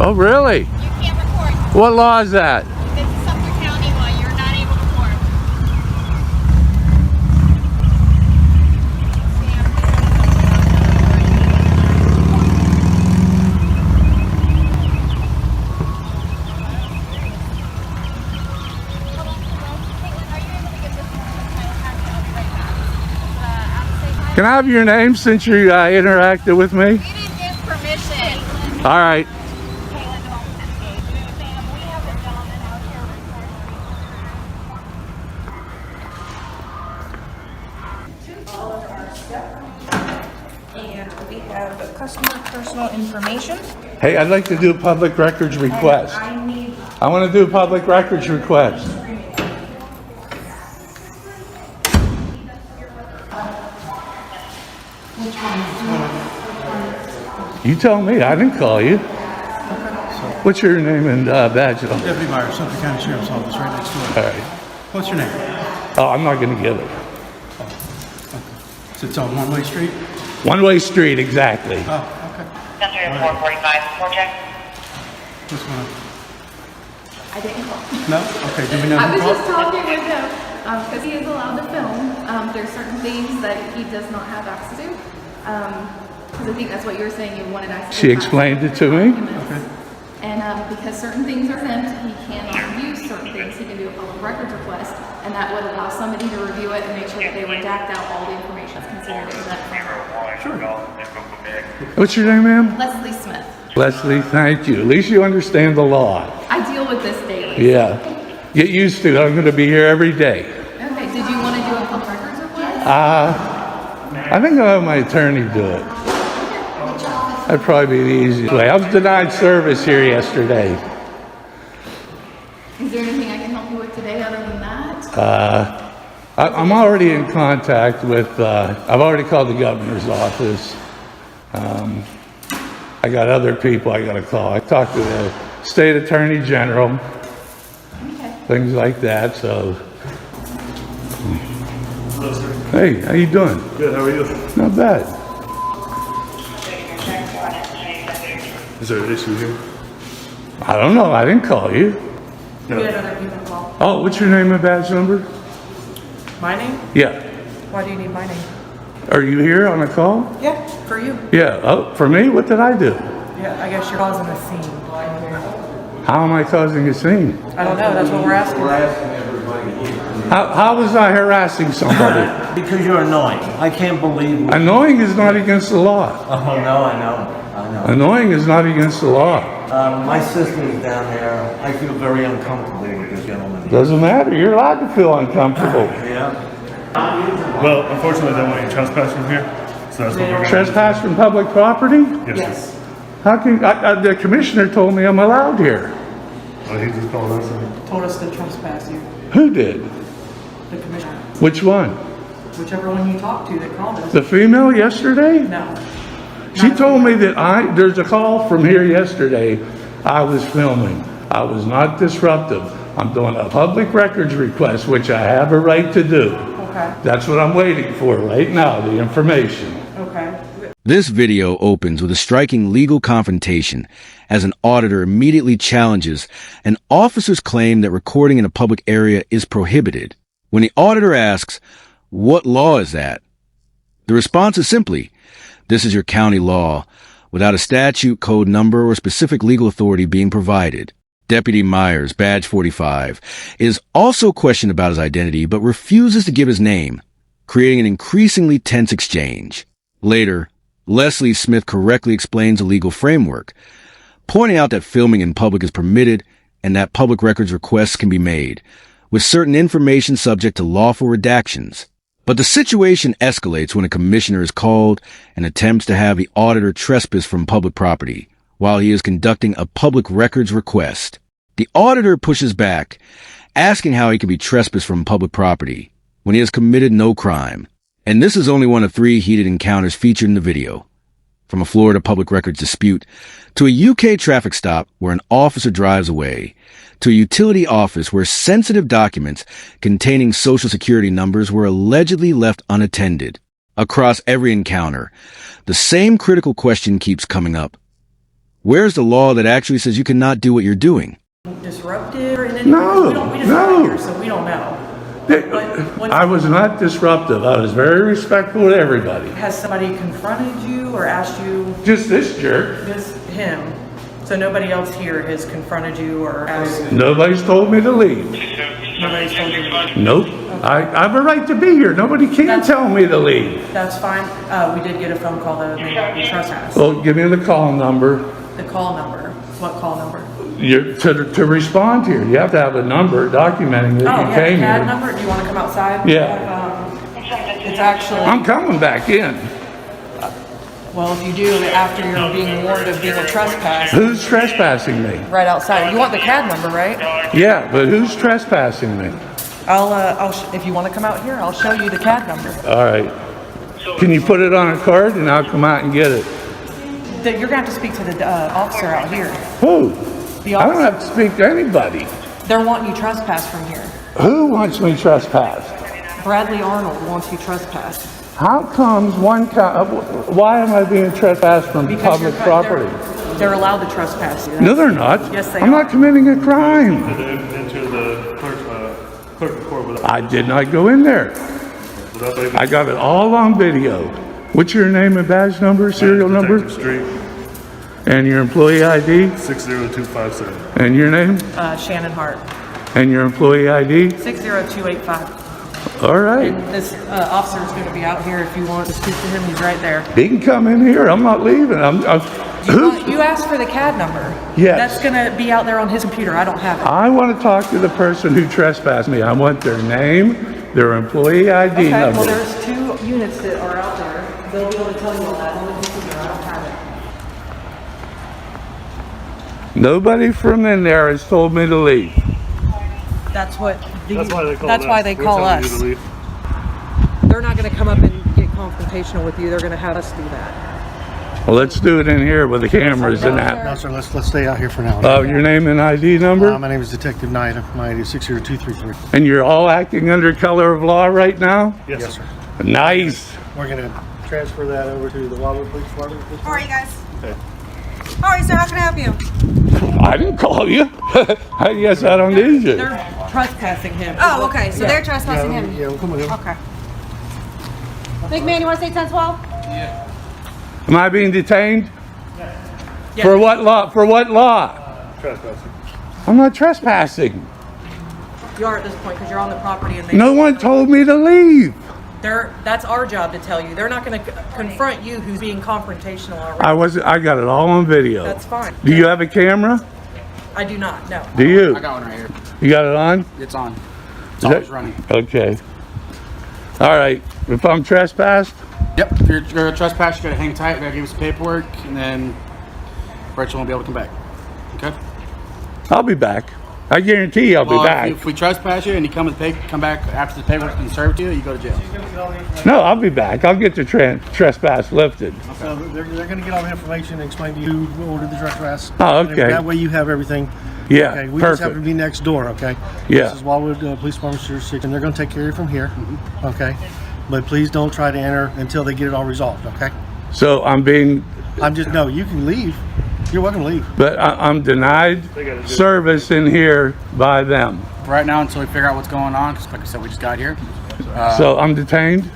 Oh, really? You can't record. What law is that? This is Sumter County law. You're not able to record. Can I have your name since you interacted with me? We didn't give permission. All right. And we have customer personal information. Hey, I'd like to do a public records request. I want to do a public records request. You tell me. I didn't call you. What's your name and badge? Deputy Myers, Suffolk County Sheriff's Office, right next door. All right. What's your name? Oh, I'm not going to give it. So it's on one-way street? One-way street, exactly. Oh, okay. Center 445, report check. What's going on? I didn't call. No? Okay, do we know I who was called? just talking with him because he is allowed to film. There's certain things that he does not have access to. Because I think that's what you were saying, you wanted access to. She explained it to me. Okay. And because certain things are sent, he cannot use certain things. He can do a public records request, and that would allow somebody to review it and make sure that they redact out all the information that's considered in that file. What's your name, ma'am? Leslie Smith. Leslie, thank you. At least you understand the law. I deal with this daily. Yeah. Get used to it. I'm going to be here every day. Okay, did you want to do a public records request? I think I'll have my attorney do it. That'd probably be the easiest way. I was denied service here yesterday. Is there anything I can help you with today other than that? I'm already in contact with, I've already called the governor's office. I got other people I got to call. I talked to the state attorney general, Okay. things like that, so. Hey, how you doing? Good, how are you? Not bad. Is there an issue here? I don't know. I didn't call you. We had other people call. Oh, what's your name and badge number? My name? Yeah. Why do you need my name? Are you here on a call? Yeah, for you. Yeah. Oh, for me? What did I do? Yeah, I guess you're causing a scene. How am I causing a scene? I don't know, that's what we're asking. How was I harassing somebody? Because you're annoying. I can't believe. Annoying is not against the law. Oh no, I know. Annoying is not against the law. My sister's down there. I feel very uncomfortable with this gentleman. Doesn't matter. You're allowed to feel uncomfortable. Yeah. Well, unfortunately, they want you trespassing from here, so that's what we're going to Trespass from public property? Yes, sir. How can the commissioner told me I'm allowed here? Well, he just called us and Told us to trespass you, Who did? the commissioner. Which one? Whichever one you talked to that called us. The female yesterday? No. She told me that there's a call from here yesterday. I was filming. I was not disruptive. I'm doing a public records request, which I have a right to do. Okay. That's what I'm waiting for right now, the information. Okay. This video opens with a striking legal confrontation as an auditor immediately challenges an officer's claim that recording in a public area is prohibited. When the auditor asks, "What law is that?" the response is simply, "This is your county law," without a statute, code number, or specific legal authority being provided. Deputy Myers, badge 45, is also questioned about his identity but refuses to give his name, creating an increasingly tense exchange. Later, Leslie Smith correctly explains the legal framework, pointing out that filming in public is permitted and that public records requests can be made, with certain information subject to lawful redactions. But the situation escalates when a commissioner is called and attempts to have the auditor trespass from public property while he is conducting a public records request. The auditor pushes back, asking how he can be trespassed from public property when he has committed no crime. And this is only one of 3 heated encounters featured in the video. From a Florida public records dispute, to a UK traffic stop where an officer drives away, to a utility office where sensitive documents containing social security numbers were allegedly left unattended. Across every encounter, the same critical question keeps coming up. Where's the law that actually says you cannot do what you're doing? Disruptive or in any No, we just no. got here, so we don't know. But I was not disruptive. I was very respectful to everybody. has somebody confronted you or asked you, Just this jerk. just him? So nobody else here has confronted you or asked? Nobody's told me to leave. Nobody's told you to leave? Nope. I have a right to be here. Nobody can tell me to leave. That's fine. We did get a phone call that may not be trespass. Well, give me the call number. The call number. What call number? To respond here, you have to have a number documenting that Oh, you yeah, came the CAD here. number. Do you want to come outside? Yeah. It's actually, I'm coming back in. well, if you do, after you're being warned of being a trespass, Who's trespassing me? right outside. You want the CAD number, right? Yeah, but who's trespassing me? If you want to come out here, I'll show you the CAD number. All right. Can you put it on a card and I'll come out and get it? You're gonna have to speak to the officer out here. Who? The I don't officer, have to speak to anybody. they're wanting you trespassed from here. Who wants me trespassed? Bradley Arnold wants you trespassed. How comes why am I being trespassed from Because public property? They're allowed to trespass you. No, they're not. Yes, they I'm are. not committing a crime. Enter the clerk of court without. I did not go in there. Without I got it all on video. What's your name and badge number, serial number, Street and your employee ID, 60257. and your name, Shannon Hart, and your employee ID? 60285. All right. And this officer's gonna be out here if you want to speak to him, he's right there. He can come in here. I'm not leaving. You asked for the CAD number. Yes. That's gonna be out there on his computer, I don't have it. I want to talk to the person who trespassed me. I want their name, their employee ID Okay, well, number. there's 2 units that are out there. They'll be able to tell you all that on the computer. I don't have it. Nobody from in there has told me to leave. That's what. That's why they call That's us. why they We're call telling you us. to leave. They're not going to come up and get confrontational with you. They're going to have us do that. Well, let's do it in here with the cameras and that. No, sir, let's stay out here for now. Oh, your name and ID number? My name is Detective Knight. My ID is 60233. And you're all acting under color of law right now? Yes, sir. Nice. We're going to transfer that over to the Wildwood Police Department. How are you guys? Okay. How are you, sir? How can I help you? I didn't call you. I guess I don't need you. They're trespassing him. Oh, okay. So they're trespassing him. Yeah, we'll come with him. Okay. Big man, you want to say 10-12? Am I being detained? Yeah. For what law? For what law? Trespassing. I'm not trespassing. You are at this point because you're on the property and they. No one told me to leave. That's our job to tell you. They're not going to confront you who's being confrontational already. I got it all on video. That's fine. Do you have a camera? I do not, no. Do you? I got one right here. You got it on? It's on. It's Is always that- running. Okay. All right. If I'm trespassed, Yep. If you're a trespass, you gotta hang tight. You gotta give us paperwork, and then Rachel won't be able to come back. Okay. I'll be back. I guarantee I'll be back. If we trespass you and you come back after the paperwork's been served to you, you go to jail. No, I'll be back. I'll get the trespass lifted. So they're going to get all the information and explain to you who ordered the trespass. Oh, And okay. that way you have everything. Yeah, Okay, we just have to perfect. be next door, okay? Yeah. This is Wildwood Police Department jurisdiction. They're going to take care of you from here, okay? But please don't try to enter until they get it all resolved, okay? So I'm being, No, you can leave. You're welcome to leave. but I'm denied service in here by them. Right now, until we figure out what's going on, because like I said, we just got here. So I'm detained?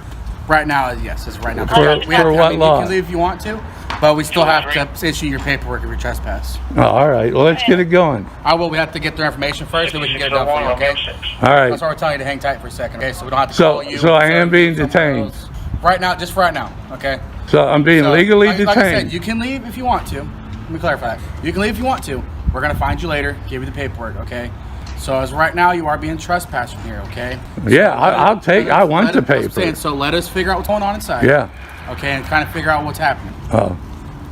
Right now, yes, it's right now. For what law? You can leave if you want to, but we still have to issue your paperwork if you trespass. Oh, all right. Well, let's get it going. We have to get their information first, then we can get it done for you, okay? All right. That's why we're telling you to hang tight for a second, okay? So we don't have to So- call you. so I and am serve being you somewhere detained. else. Right now, just right now, okay? So I'm being So, legally like I said, detained. you can leave if you want to. Let me clarify that. You can leave if you want to. We're gonna find you later, give you the paperwork, okay? So as right now, you are being trespassed from here, okay? Yeah, I want the That's what I'm paper. saying. So let us figure out what's going on inside. Yeah. Okay, and kind of figure out what's happening. Oh,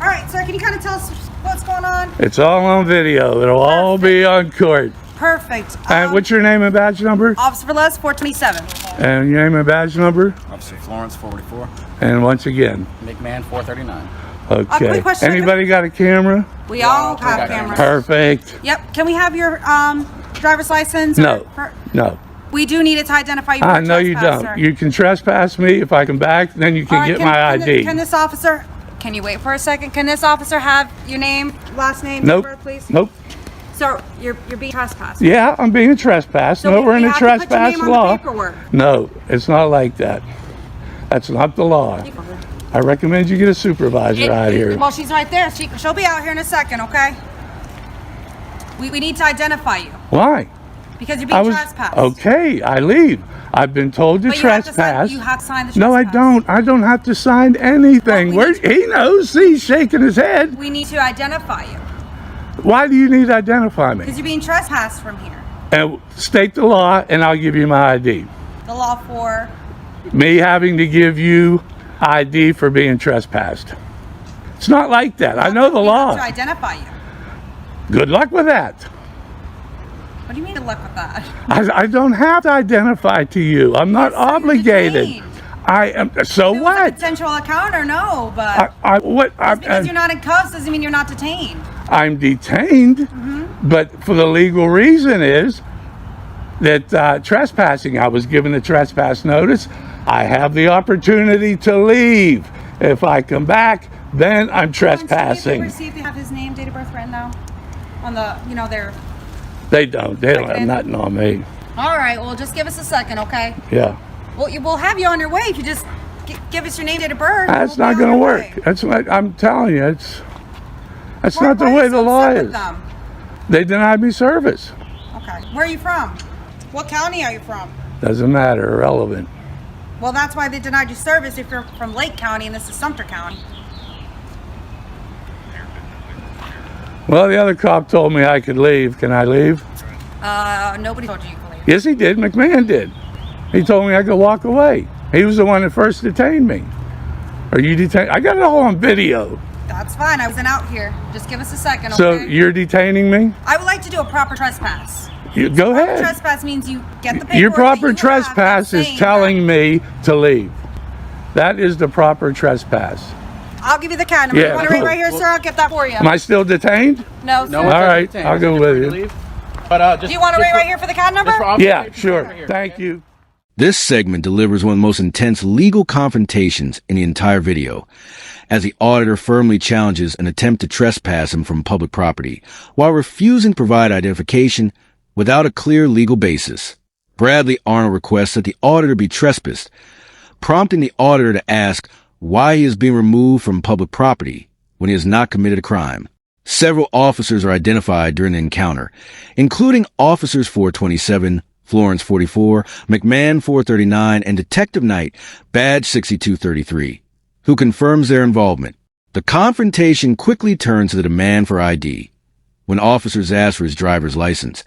All right, sir. Can you kind of tell us what's going on? it's all on video. It'll all be on court. Perfect. And what's your name and badge number? Officer Velez, 427. And your name and badge number? Officer Florence, 44. And once again, McMahon, 439. okay. quick question. Anybody got a camera? We all have got cameras. Perfect. Yep. Can we have your driver's license? No, no. We do need it to identify you. No, you don't. You can trespass me. If I come back, then you can get my ID. Can this officer Can you wait for a second? Can this officer have your name, last name, Nope. birth, please? Nope. So you're being trespassed. Yeah, I'm being trespassed. So No, we're in you a have to put your trespass name on the law. paperwork. No, it's not like that. That's not the law. I recommend you get a supervisor out here. Well, she's right there. She'll be out here in a second, okay? We need to identify you Why? because you're being trespassed. Okay, I leave. I've been told to But you have to trespass. you have to sign the No, I trespass. don't. I don't have to sign anything. Well, we He knows. He's shaking his head. We need to identify you Why do you need to identify me? because you're being trespassed from here. And state the law, and I'll give you my ID. The law for Me having to give you ID for being trespassed. It's not like that. I know the we have law. to identify you. Good luck with that. What do you mean good luck with that? I don't have to identify to you. I'm not Yes, you're obligated. detained. I am. So If it was a what? potential encounter, no, but just because you're not in cuffs doesn't mean you're not detained. I'm detained, but for the legal reason is that trespassing. I was given a trespass notice. I have the opportunity to leave. If I come back, then I'm trespassing. See if they have his name, date of birth written down on the, their. They don't. They don't have nothing on me. All right, well, just give us a second, okay? Yeah. Well, we'll have you on your way if you just give us your name, date of birth. That's we'll not be going on to your work. way. That's what I'm telling you. That's Why not the are you way so the law upset with is. them? They denied me service. Okay. Where are you from? What county are you from? Doesn't matter. Irrelevant. Well, that's why they denied you service if you're from Lake County and this is Sumter County. Well, the other cop told me I could leave. Can I leave? Nobody told you you could leave. Yes, he did. McMahon did. He told me I could walk away. He was the one that first detained me. Are you detained? I got it all on video. That's fine. I wasn't out here. Just give us a second, okay? So you're detaining me? I would like to do a proper trespass. Go Proper ahead. trespass means you get the paperwork. Your that proper you have trespass is saying telling me to leave. That is the proper trespass. that- I'll give you the CAD number. Yeah, You want to read cool. right here, sir? I'll get that for you. Am I still detained? No, sir. No All one's right, detained. I'll go You're with free you. to leave. But Do you want to read right here for the CAD number? Yeah, sure. Thank you. This segment delivers one of the most intense legal confrontations in the entire video, as the auditor firmly challenges an attempt to trespass him from public property, while refusing to provide identification without a clear legal basis. Bradley Arnold requests that the auditor be trespassed, prompting the auditor to ask why he is being removed from public property when he has not committed a crime. Several officers are identified during the encounter, including Officers 427, Florence 44, McMahon 439, and Detective Knight, Badge 6233, who confirms their involvement. The confrontation quickly turns to the demand for ID. When officers ask for his driver's license,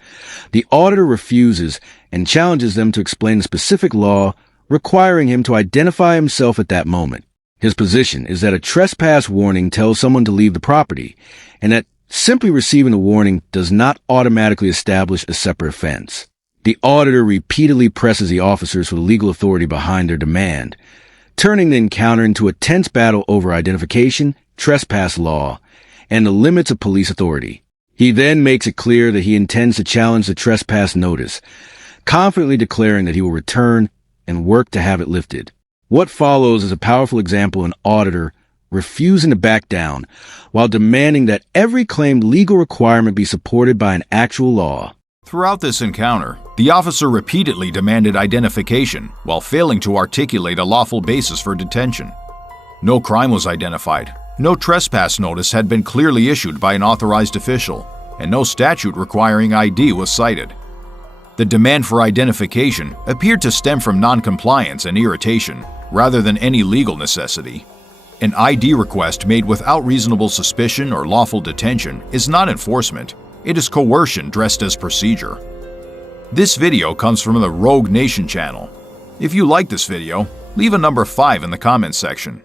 the auditor refuses and challenges them to explain a specific law requiring him to identify himself at that moment. His position is that a trespass warning tells someone to leave the property, and that simply receiving the warning does not automatically establish a separate offense. The auditor repeatedly presses the officers for the legal authority behind their demand, turning the encounter into a tense battle over identification, trespass law, and the limits of police authority. He then makes it clear that he intends to challenge the trespass notice, confidently declaring that he will return and work to have it lifted. What follows is a powerful example of an auditor refusing to back down while demanding that every claimed legal requirement be supported by an actual law. Throughout this encounter, the officer repeatedly demanded identification while failing to articulate a lawful basis for detention. No crime was identified, no trespass notice had been clearly issued by an authorized official, and no statute requiring ID was cited. The demand for identification appeared to stem from noncompliance and irritation, rather than any legal necessity. An ID request made without reasonable suspicion or lawful detention is not enforcement, it is coercion dressed as procedure. This video comes from the Rogue Nation channel. If you like this video, leave a number 5 in the comments section.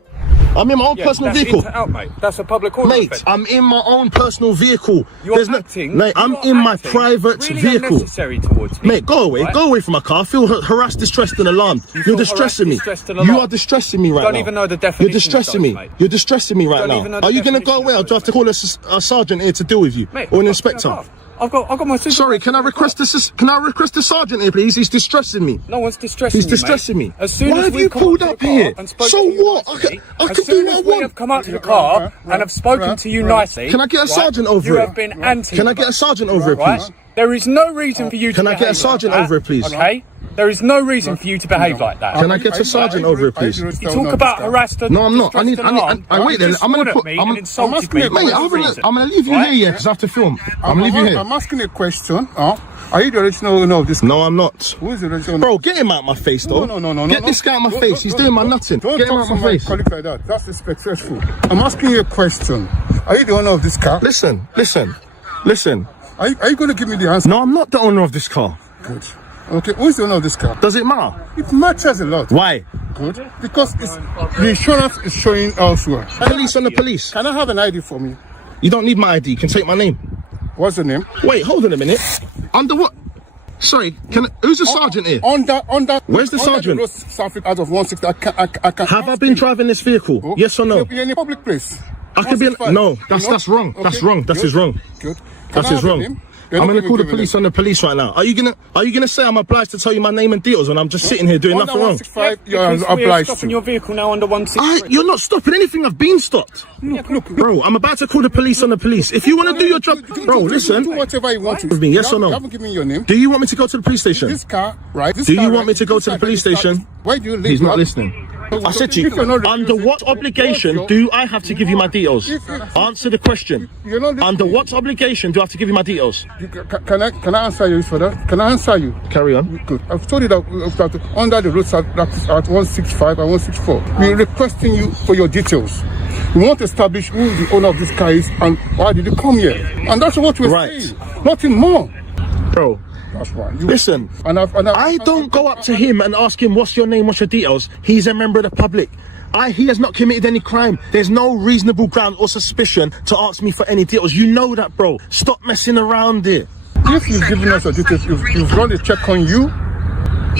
I'm in my own personal vehicle. Mate. That's a public order. Mate, I'm in my own personal vehicle. You're acting. Mate, I'm in my private really vehicle. Unnecessary towards me. Mate, go away. Right? Go away from my car. I feel harassed, distressed, and alarmed. You're distressing me. You are distressing me right now. Don't even know the definition. You're distressing me. Mate. You're distressing me right now. Are you going to go away? Or do I have to call a sergeant here to deal with you? Mate, or an inspector? I've got my supervisor. Sorry, can I request the sergeant here, please? He's distressing me. No one's distressing you, He's distressing mate. me. As soon Why as have we you come pulled up up to the here? car and spoke So to you what? nicely, I as can soon do as what I we want. have come out to the car and have spoken to you nicely. Can I get a sergeant over You it? have been anti. Can I get a sergeant over it, please? There is no reason for you to Can I get a behave sergeant like that, over it, please? Okay? There is no reason for you to behave like that. Can I get a sergeant over it, please? You talk about harassed and No, I'm not. distressed and alarmed. Wait then. I'm gonna put. Me and insulted me. Mate, I'm gonna leave you here, yeah, because I have to film. I'm gonna leave you here. I'm asking a question. Are you the original owner of this? No, I'm not. Who is the original? Bro, get him out my face, though. No. Get this guy out my face. He's doing my nothing. Don't Get him talk out to my my face. colleague like that. That's disrespectful. I'm asking you a question. Are you the owner of this car? Listen. Are you going to give me the answer? No, I'm not the owner of this car. Good. Okay, who is the owner of this car? Does it matter? It matters a lot. Why? Good. Because the insurance is showing elsewhere. Police on the police. Can I have an ID for me? You don't need my ID. You can take my name. What's the name? Wait, hold on a minute. Under what? Sorry, who's the sergeant here? Where's the sergeant? Out of 160, I can Have I been driving this vehicle? Oh, Yes or no? You're in a public place. I could be. No, that's wrong. Okay, That's wrong. That is wrong. Good. That is wrong. I'm gonna call the police on the police right now. Are you gonna say I'm obliged to tell you my name and details when I'm just sitting here doing nothing wrong? You're obliged stopping your vehicle now under 163. You're not stopping anything. I've been stopped. Look, bro. I'm about to call the police on the police. If you want to do your job, bro, listen. Do whatever you want to. With me, yes or no? You haven't given me your name. Do you want me to go to the police station? This car, right? Do you want me to go to the police station? Why do you leave? He's not listening. I said to you, under what obligation do I have to give you my details? Answer the question. Under what obligation do I have to give you my details? Can I answer you for that? Can I answer you? Carry on. Good. I've told you that under the roads at 165 and 164, we're requesting you for your details. We want to establish who the owner of this car is and why did you come here. And that's what we're saying. Nothing more. Bro. That's right. Listen, I don't go up to him and ask him, what's your name, what's your details? He's a member of the public. He has not committed any crime. There's no reasonable ground or suspicion to ask me for any details. You know that, bro. Stop messing around here. If you've given us your details, you've run a check on you,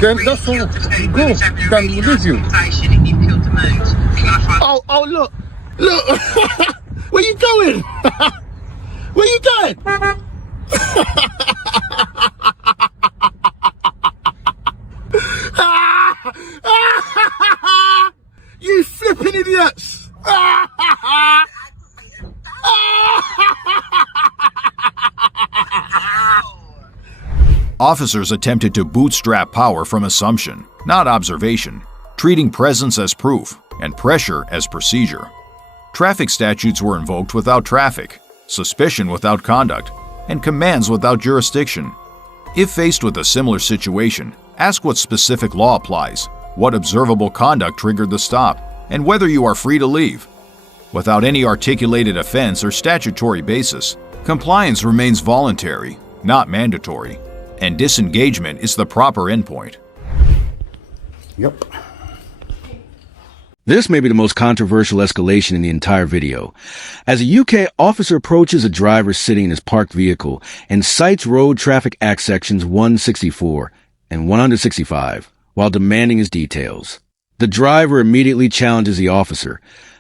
then that's all. Go. Then we'll leave you. Oh, look. Where you going? Where you going? You flipping idiots! Officers attempted to bootstrap power from assumption, not observation, treating presence as proof and pressure as procedure. Traffic statutes were invoked without traffic, suspicion without conduct, and commands without jurisdiction. If faced with a similar situation, ask what specific law applies, what observable conduct triggered the stop, and whether you are free to leave. Without any articulated offense or statutory basis, compliance remains voluntary, not mandatory, and disengagement is the proper endpoint. Yep. This may be the most controversial escalation in the entire video. As a UK officer approaches a driver sitting in his parked vehicle and cites Road Traffic Act sections 164 and 165 while demanding his details. The driver immediately challenges the officer,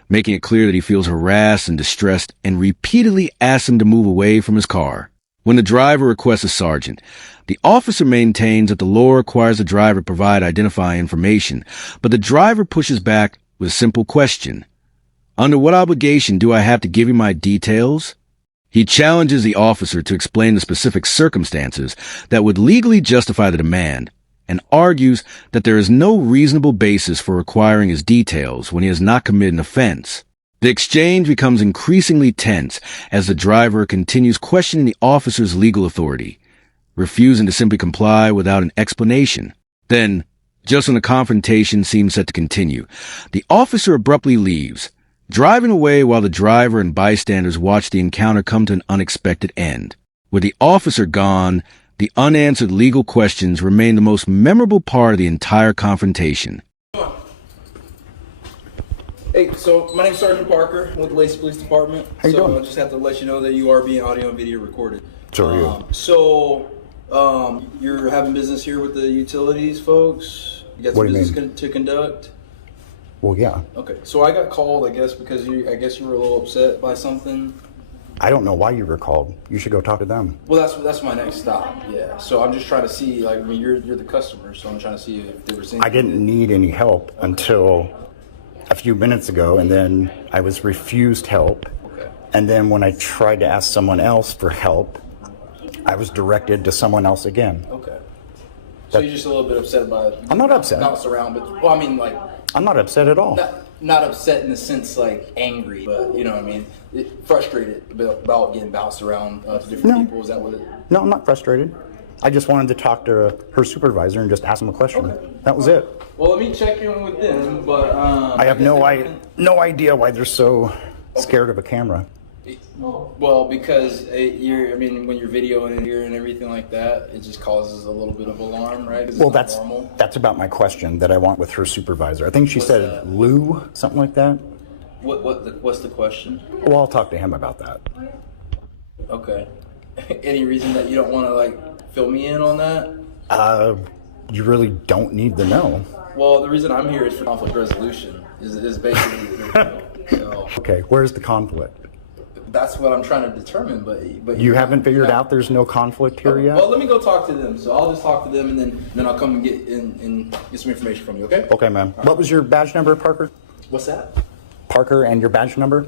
making it clear that he feels harassed and distressed, and repeatedly asks him to move away from his car. When the driver requests a sergeant, the officer maintains that the law requires the driver to provide identifying information, but the driver pushes back with a simple question. Under what obligation do I have to give you my details? He challenges the officer to explain the specific circumstances that would legally justify the demand, and argues that there is no reasonable basis for requiring his details when he has not committed an offense. The exchange becomes increasingly tense as the driver continues questioning the officer's legal authority, refusing to simply comply without an explanation. Then, just when the confrontation seems set to continue, the officer abruptly leaves, driving away while the driver and bystanders watch the encounter come to an unexpected end. With the officer gone, the unanswered legal questions remain the most memorable part of the entire confrontation. Hey, so my name's Sergeant Parker with the Lacey Police Department. How you doing? I just have to let you know that you are being audio and video recorded. Sure. You're having business here with the utilities folks? You got some business to conduct? Well, yeah. Okay, so I got called, I guess, because you were a little upset by something. I don't know why you were called. You should go talk to them. Well, that's my next stop. Yeah. So I'm just trying to see, like, I mean, you're the customer, so I'm trying to see if there was anything. I didn't need any help until a few minutes ago, and then I was refused help. Okay. And then when I tried to ask someone else for help, I was directed to someone else again. Okay. So you're just a little bit upset about it. I'm not upset. Bounce around, but well, I mean, like. I'm not upset at all. Not upset in the sense like angry, but you know what I mean. Frustrated about getting bounced around to different people. Is that what it? No, I'm not frustrated. I just wanted to talk to her supervisor and just ask him a question. Okay. That was it. Well, let me check in with them, but I have no idea why they're so scared of a camera. Well, because I mean, when you're videoing it here and everything like that, it just causes a little bit of alarm, right? Well, that's about my question that I want with her supervisor. I think she said Lou, something like that. What's the question? Well, I'll talk to him about that. Okay. Any reason that you don't want to like fill me in on that? You really don't need to know. Well, the reason I'm here is for conflict resolution. Is basically. So. Okay, where's the conflict? That's what I'm trying to determine, but you haven't figured out there's no conflict here yet? Well, let me go talk to them. So I'll just talk to them, and then I'll come and get some information from you. Okay? Okay, ma'am. What was your badge number, Parker? What's that? Parker, and your badge number?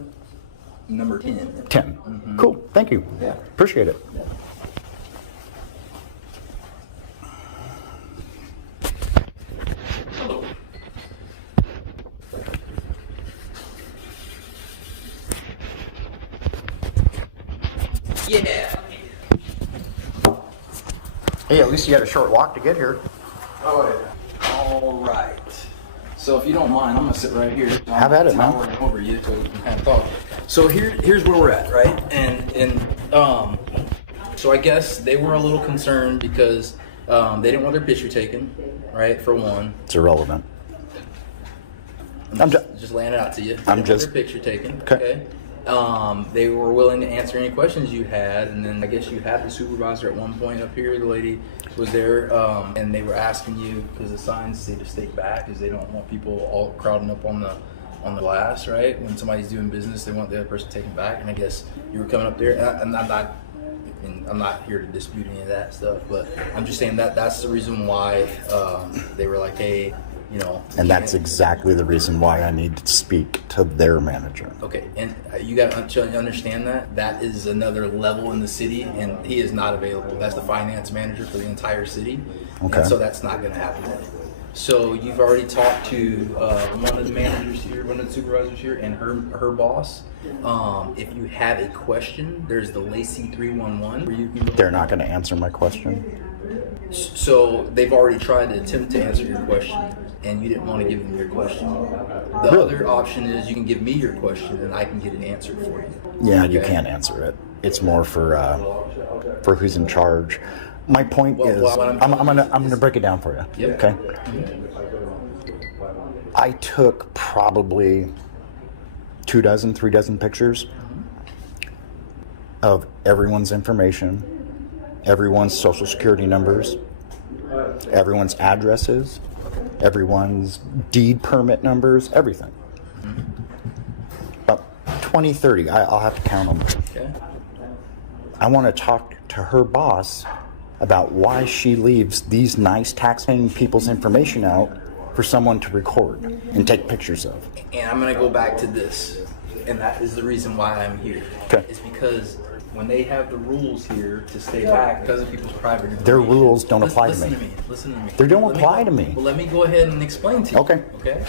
Number 10. 10. Mm-hmm. Cool. Thank you. Yeah. Appreciate it. Yeah. Yeah. Hey, at least you had a short walk to get here. Oh, yeah. All right. So if you don't mind, I'm gonna sit right here. Have at it, man. Towering over you so we can kind of talk. So here's where we're at, right? And so I guess they were a little concerned because they didn't want their picture taken, right? For one. It's irrelevant. I'm just laying it out to you. They didn't want their picture taken. Okay. They were willing to answer any questions you had, and then I guess you had the supervisor at one point up here. The lady was there, and they were asking you because the signs say to stay back because they don't want people all crowding up on the glass, right? When somebody's doing business, they want the other person taken back, and I guess you were coming up there, and I'm not here to dispute any of that stuff, but I'm just saying that's the reason why they were like, hey. You know, and that's exactly the reason why I need to speak to their manager. Okay, and you got to understand that is another level in the city, and he is not available. That's the finance manager for the entire city. Okay. And so that's not going to happen. So you've already talked to one of the managers here, one of the supervisors here, and her boss. If you have a question, there's the Lacey 311 where you can go. They're not going to answer my question. So they've already tried to attempt to answer your question, and you didn't want to give them your question. The other option is you can give me your question, and I can get it answered for you. Yeah, you can't answer it. It's more for who's in charge. My point is, I'm gonna break it down for you. Yep. Okay. I took probably 3 dozen pictures of everyone's information, everyone's social security numbers, everyone's addresses, everyone's deed permit numbers, everything. About 20, 30, I'll have to count them. Okay. I want to talk to her boss about why she leaves these nice taxpaying people's information out for someone to record and take pictures of. And I'm going to go back to this, and that is the reason why I'm here. Okay. It's because when they have the rules here to stay back because of people's private information. Their rules don't apply to me. Listen to me. They don't apply to me. Well, let me go ahead and explain to you. Okay. Okay?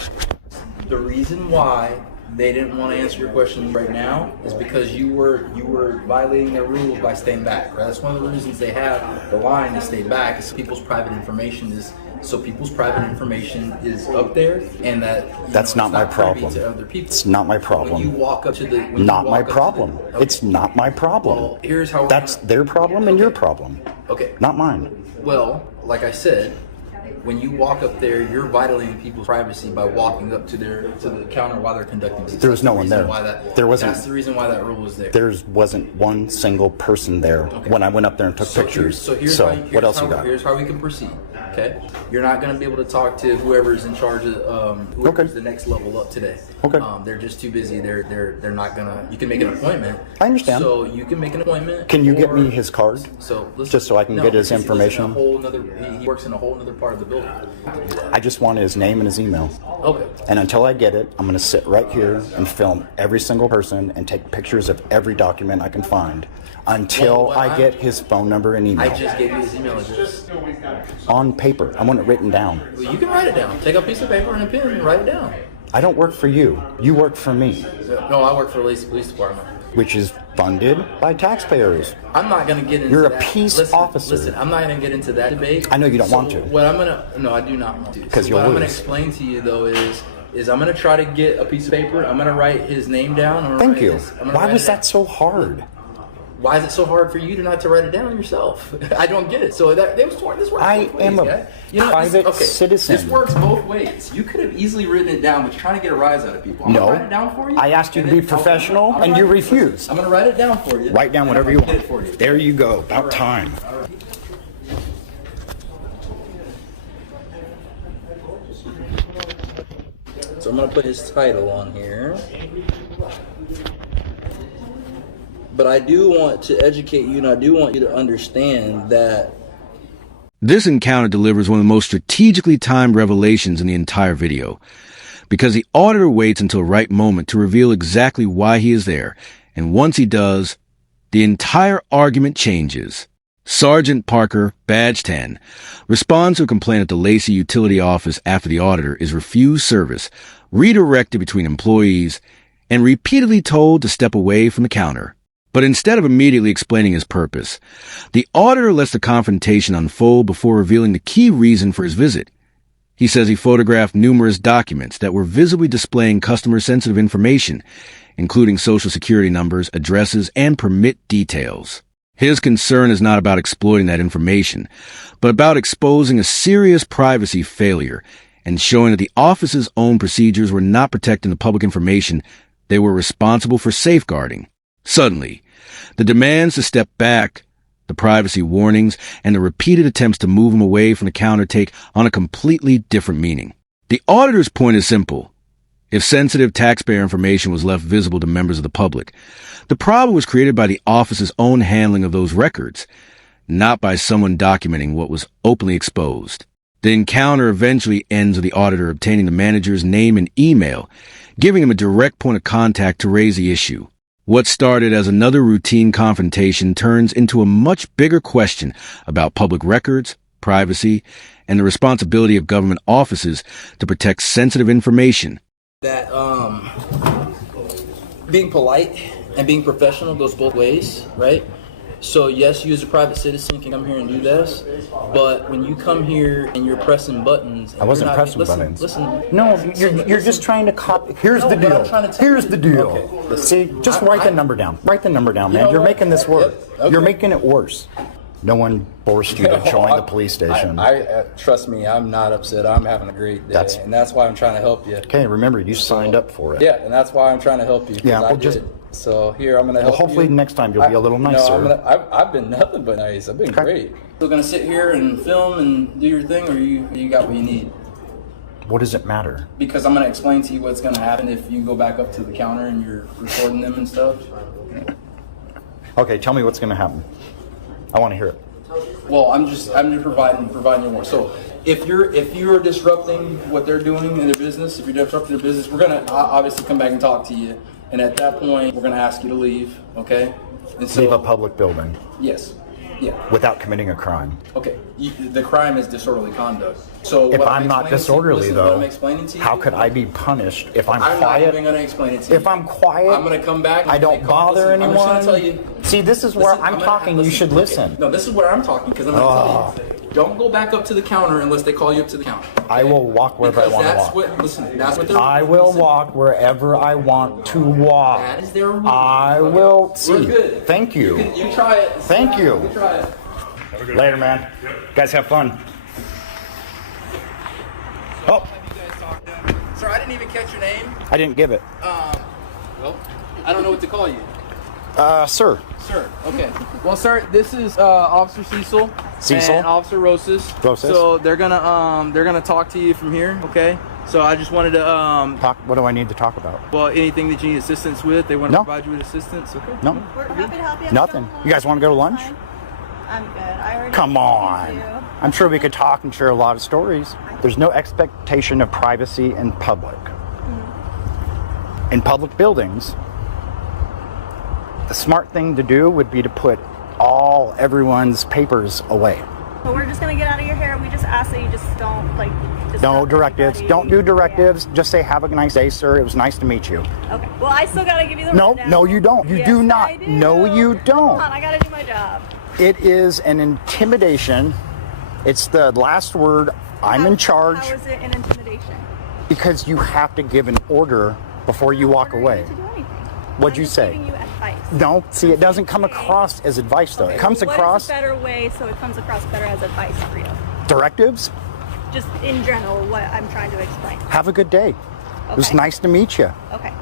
The reason why they didn't want to answer your question right now is because you were violating their rules by staying back. Right? That's one of the reasons they have the line to stay back is people's private information is up there, and that's not my problem. It's not my problem. When you walk up to the not my problem. It's not my problem. Well, here's how that's their problem and your problem. Okay. Not mine. Well, like I said, when you walk up there, you're violating people's privacy by walking up to the counter while they're conducting business. There was no one there. That's the reason why that rule was there. There wasn't one single person there when I went up there and took pictures. Here's what else you got? Here's how we can proceed. okay? You're not going to be able to talk to whoever's in charge of whoever's the next level up today. Okay. They're just too busy. They're not gonna. You can make an appointment. I understand. So you can make an appointment. Can you get me his card? So listen, just so I can get his information. He works in a whole other part of the building. I just want his name and his email. Okay. And until I get it, I'm going to sit right here and film every single person and take pictures of every document I can find until I get his phone number and email. I just gave you his email address. On paper. I want it written down. Well, you can write it down. Take a piece of paper and a pen and write it down. I don't work for you. You work for me. No, I work for the Lacey Police Department. Which is funded by taxpayers. I'm not going to get into You're that. a peace officer. Listen, I'm not going to get into that debate. I know you don't want to. What I'm going to... No, I do not want to. Because what I'm going to explain to you, though, is I'm going to try to get a piece of paper. I'm going to write his name down. Thank you. Why was that so hard? Why is it so hard for you to not to write it down yourself? I don't get it. So this works both ways, am a private citizen. This works both ways. You could have easily written it down, but you're trying to get a rise out of people. I'm gonna write it down for you. I asked you to be professional, and you refused. I'm going to write it down for you. Write down whatever you want. There you go. About time. So I'm going to put his title on here. But I do want to educate you, and I do want you to understand that this encounter delivers one of the most strategically timed revelations in the entire video, because the auditor waits until the right moment to reveal exactly why he is there, and once he does, the entire argument changes. Sergeant Parker, Badge 10, responds to a complaint at the Lacey Utility office after the auditor is refused service, redirected between employees, and repeatedly told to step away from the counter. But instead of immediately explaining his purpose, the auditor lets the confrontation unfold before revealing the key reason for his visit. He says he photographed numerous documents that were visibly displaying customer-sensitive information, including social security numbers, addresses, and permit details. His concern is not about exploiting that information, but about exposing a serious privacy failure and showing that the office's own procedures were not protecting the public information they were responsible for safeguarding. Suddenly, the demands to step back, the privacy warnings, and the repeated attempts to move him away from the counter take on a completely different meaning. The auditor's point is simple. If sensitive taxpayer information was left visible to members of the public, the problem was created by the office's own handling of those records, not by someone documenting what was openly exposed. The encounter eventually ends with the auditor obtaining the manager's name and email, giving him a direct point of contact to raise the issue. What started as another routine confrontation turns into a much bigger question about public records, privacy, and the responsibility of government offices to protect sensitive information. that being polite and being professional goes both ways, right? So yes, you as a private citizen can come here and do this, but when you come here and you're pressing buttons, I wasn't pressing buttons. No, you're just trying to copy. Here's the deal. Here's the deal. Okay, see, just write the number down. Write the number down, man. You're making this worse. You're making it worse. No one forced you to join the police station. Trust me, I'm not upset. I'm having a great day, and that's why I'm trying to help you. Okay, remember, you signed up for it. Yeah, and that's why I'm trying to help you. Yeah, well, just... So here, I'm going to help you. Hopefully next time you'll be a little nicer. No, I've been nothing but nice. I've been great. Still going to sit here and film and do your thing, or you got what you need? What does it matter? Because I'm going to explain to you what's going to happen if you go back up to the counter and you're recording them and stuff. Okay, tell me what's going to happen. I want to hear it. Well, I'm just providing you more. So if you're disrupting what they're doing in their business, if you're disrupting their business, we're gonna obviously come back and talk to you. And at that point, we're gonna ask you to leave. Okay? And so, leave a public building. Yes. Yeah. Without committing a crime. Okay. The crime is disorderly conduct. So if I'm not disorderly, though, how could I be punished if I'm quiet? I'm not even gonna explain it to you. If I'm quiet, I'm gonna come back. I don't bother anyone. I'm just gonna tell you. See, this is where I'm talking. You should listen. No, this is where I'm talking because I'm gonna tell you. Don't go back up to the counter unless they call you up to the counter. I will walk wherever I want to walk. That's what they're. I will walk wherever I want to walk. That is their rule. I will see. We're good. Thank you. You try it. Thank you. You try it. Later, man. Guys, have fun. Oh. Sir, I didn't even catch your name. I didn't give it. Well, I don't know what to call you. Sir. Sir, okay. Well, sir, this is Officer Cecil. Cecil. And Officer Rosas. Rosas. So they're gonna talk to you from here, okay? So I just wanted to talk. What do I need to talk about? Well, anything that you need assistance with, they want to No. provide you with assistance, okay? No. We're happy to help you. Nothing. You guys want to go to lunch? I'm good. I already. Come on. I'm sure we could talk and share a lot of stories. There's no expectation of privacy in public. In public buildings, the smart thing to do would be to put everyone's papers away. But we're just gonna get out of your hair. We just ask that you just don't No directives. Don't do directives. Just say, have a nice day, sir. It was nice to meet you. Okay. Well, I still gotta give you the No, rundown. no, you don't. You Yes, do not. I do. No, you don't. Come on, I gotta do my job. It is an intimidation. It's the last word. I'm in charge. How is it an intimidation? Because you have to give an order before you walk away. What'd you say? Giving you advice. No, see, it doesn't come across as advice, though. It comes What across is a better way so it comes across better as advice for you? directives. Just in general, what I'm trying to explain. Have a good day. It was Okay. nice to meet you. Okay.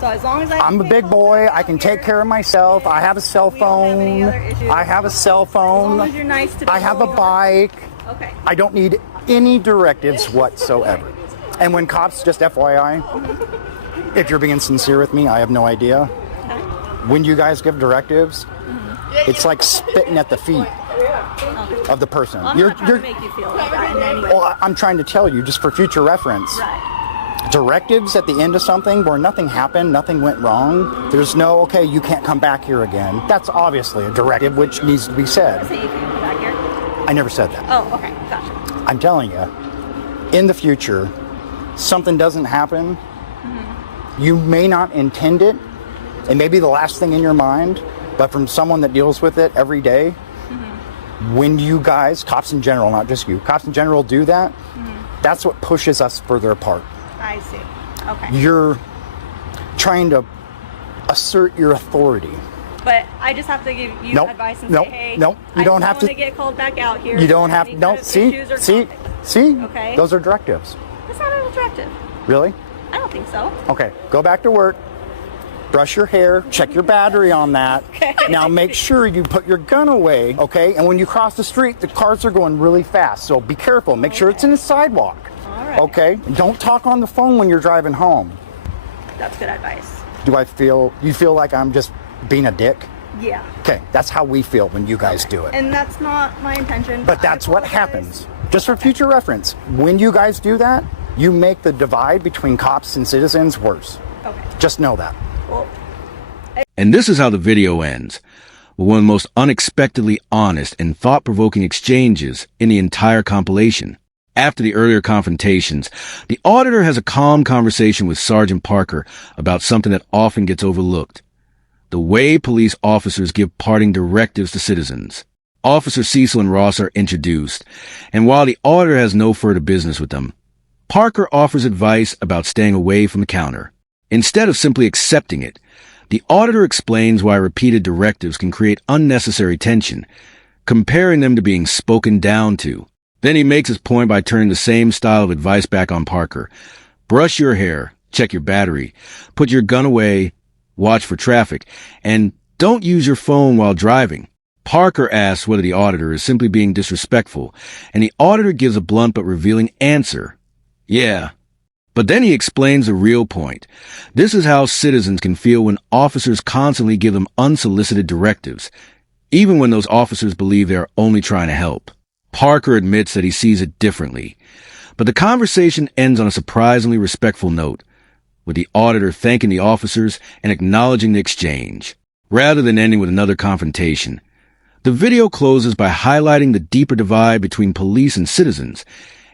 So as long as I'm a big boy. I can take care of myself. I have a cell phone. I have a cell As long as phone. you're nice to I have a people. bike. Okay. I don't need any directives whatsoever. And when cops, just FYI, if you're being sincere with me, I have no idea. When you guys give directives, it's like spitting at the feet of the person. Well, I'm not trying to make you feel like that in any way. Well, I'm trying to tell you, just for future reference. Right. Directives at the end of something where nothing happened, nothing went wrong. There's no, okay, you can't come back here again. That's obviously a directive which needs to be said. So you can come back here? I never said that. Oh, okay. Gotcha. I'm telling you, in the future, something doesn't happen. You may not intend it. It may be the last thing in your mind, but from someone that deals with it every day, when you guys, cops in general, not just you, cops in general do that, that's what pushes us further apart. I see. Okay. You're trying to assert your authority. But I just have to give you Nope, advice and nope, say, hey, nope, you don't have want to- get called back out here. You don't for have, any no, kind of see, issues or see, topics. see, Okay. those are directives. That's not attractive. Really? I don't think so. Okay, go back to work, brush your hair, check your battery on that. Okay. Now make sure you put your gun away, okay? And when you cross the street, the cars are going really fast, so be careful. Make sure it's in the sidewalk, All right. okay? Don't talk on the phone when you're driving home. That's good advice. You feel like I'm just being a dick? Yeah. Okay, that's how we feel when you guys do it. And that's not my intention. But that's what happens. Just for future reference, when you guys do that, you make the divide between cops and citizens worse. Okay. Just know that. Well, And this is how the video ends, with one of the most unexpectedly honest and thought-provoking exchanges in the entire compilation. After the earlier confrontations, the auditor has a calm conversation with Sergeant Parker about something that often gets overlooked: the way police officers give parting directives to citizens. Officer Cecil and Ross are introduced, and while the auditor has no further business with them, Parker offers advice about staying away from the counter. Instead of simply accepting it, the auditor explains why repeated directives can create unnecessary tension, comparing them to being spoken down to. Then he makes his point by turning the same style of advice back on Parker. Brush your hair, check your battery, put your gun away, watch for traffic, and don't use your phone while driving. Parker asks whether the auditor is simply being disrespectful, and the auditor gives a blunt but revealing answer. Yeah. But then he explains the real point. This is how citizens can feel when officers constantly give them unsolicited directives, even when those officers believe they are only trying to help. Parker admits that he sees it differently, but the conversation ends on a surprisingly respectful note, with the auditor thanking the officers and acknowledging the exchange, rather than ending with another confrontation. The video closes by highlighting the deeper divide between police and citizens,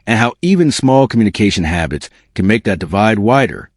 and how even small communication habits can make that divide wider.